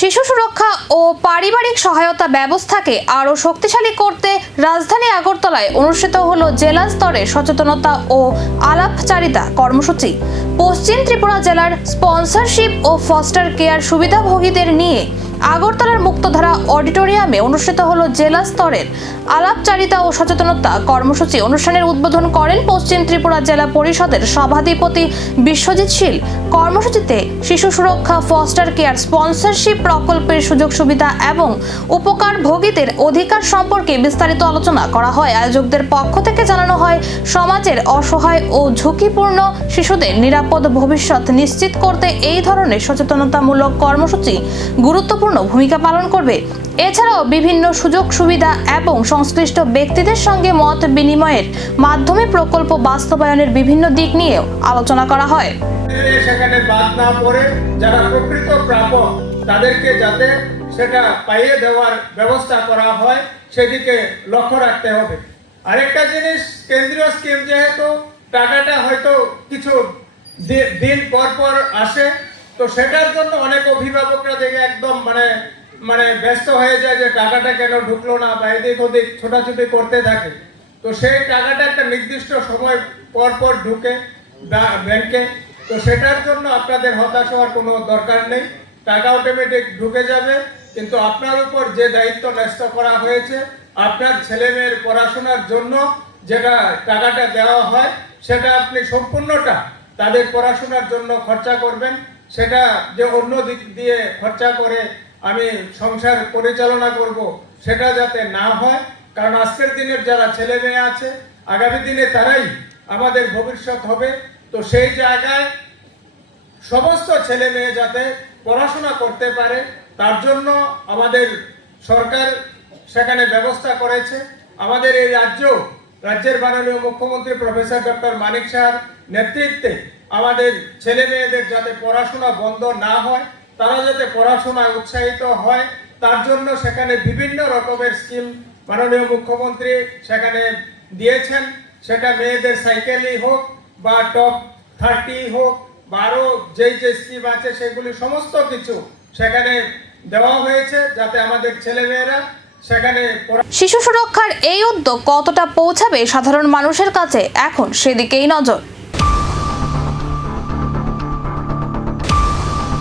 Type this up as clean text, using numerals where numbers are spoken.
শিশু সুরক্ষা ও পারিবারিক সহায়তা ব্যবস্থাকে আরও শক্তিশালী করতে রাজধানী আগরতলায় অনুষ্ঠিত হলো জেলা স্তরে সচেতনতা ও আলাপচারিতা কর্মসূচি। পশ্চিম ত্রিপুরা জেলার স্পন্সরশিপ ও ফস্টার কেয়ার সুবিধাভোগীদের নিয়ে আগরতলার মুক্তধারা অডিটোরিয়ামে অনুষ্ঠিত হলো জেলা স্তরের আলাপচারিতা ও সচেতনতা কর্মসূচি। অনুষ্ঠানের উদ্বোধন করেন পশ্চিম ত্রিপুরা জেলা পরিষদের সভাধিপতি বিশ্বজিৎ শীল। কর্মসূচিতে শিশু সুরক্ষা, ফস্টার কেয়ার, স্পন্সরশিপ প্রকল্পের সুযোগ সুবিধা এবং উপকারভোগীদের অধিকার সম্পর্কে বিস্তারিত আলোচনা করা হয়। আয়োজকদের পক্ষ থেকে জানানো হয়, সমাজের অসহায় ও ঝুঁকিপূর্ণ শিশুদের নিরাপদ ভবিষ্যৎ নিশ্চিত করতে এই ধরনের সচেতনতামূলক কর্মসূচি গুরুত্বপূর্ণ ভূমিকা পালন করবে। এছাড়াও বিভিন্ন সুযোগ সুবিধা এবং সংশ্লিষ্ট ব্যক্তিদের সঙ্গে মত বিনিময়ের মাধ্যমে প্রকল্প বাস্তবায়নের বিভিন্ন দিক নিয়েও আলোচনা করা হয়। সেখানে বাদ না পড়ে যারা প্রকৃত প্রাপক তাদেরকে যাতে সেটা পাইয়ে দেওয়ার ব্যবস্থা করা হয় সেদিকে লক্ষ্য রাখতে হবে। আরেকটা জিনিস, কেন্দ্রীয় স্কিম যেহেতু টাকাটা হয়তো কিছু দিন পর পর আসে, তো সেটার জন্য অনেক অভিভাবকরা দেখে একদম মানে ব্যস্ত হয়ে যায় যে টাকাটা কেন ঢুকলো না বা এদিক ওদিক ছোটাছুটি করতে থাকে। তো সেই টাকাটা একটা নির্দিষ্ট সময় পর পর ঢুকে ব্যাংকে, তো সেটার জন্য আপনাদের হতাশ হওয়ার কোনো দরকার নেই। টাকা অটোমেটিক ঢুকে যাবে, কিন্তু আপনার উপর যে দায়িত্ব ন্যস্ত করা হয়েছে আপনার ছেলে মেয়ের পড়াশোনার জন্য যেটা টাকাটা দেওয়া হয় সেটা আপনি সম্পূর্ণটা তাদের পড়াশোনার জন্য খরচা করবেন। সেটা যে অন্য দিক দিয়ে খরচা করে আমি সংসার পরিচালনা করব সেটা যাতে না হয়, কারণ আজকের দিনের যারা ছেলে মেয়ে আছে আগামী দিনে তারাই আমাদের ভবিষ্যৎ হবে। তো সেই জায়গায় সমস্ত ছেলে মেয়ে যাতে পড়াশোনা করতে পারে তার জন্য আমাদের সরকার সেখানে ব্যবস্থা করেছে। আমাদের এই রাজ্যের মাননীয় মুখ্যমন্ত্রী প্রফেসর ডক্টর মানিক সাহার নেতৃত্বে আমাদের ছেলে মেয়েদের যাতে পড়াশোনা বন্ধ না হয়, তারা যাতে পড়াশোনায় উৎসাহিত হয়, তার জন্য সেখানে বিভিন্ন রকমের স্কিম মাননীয় মুখ্যমন্ত্রী সেখানে দিয়েছেন। সেটা মেয়েদের সাইকেলই হোক বা টপ 30 হোক বা আরও যে স্কিম আছে সেগুলি সমস্ত কিছু সেখানে দেওয়া হয়েছে যাতে আমাদের ছেলেমেয়েরা সেখানে। শিশু সুরক্ষার এই উদ্যোগ কতটা পৌঁছাবে সাধারণ মানুষের কাছে, এখন সেদিকেই নজর।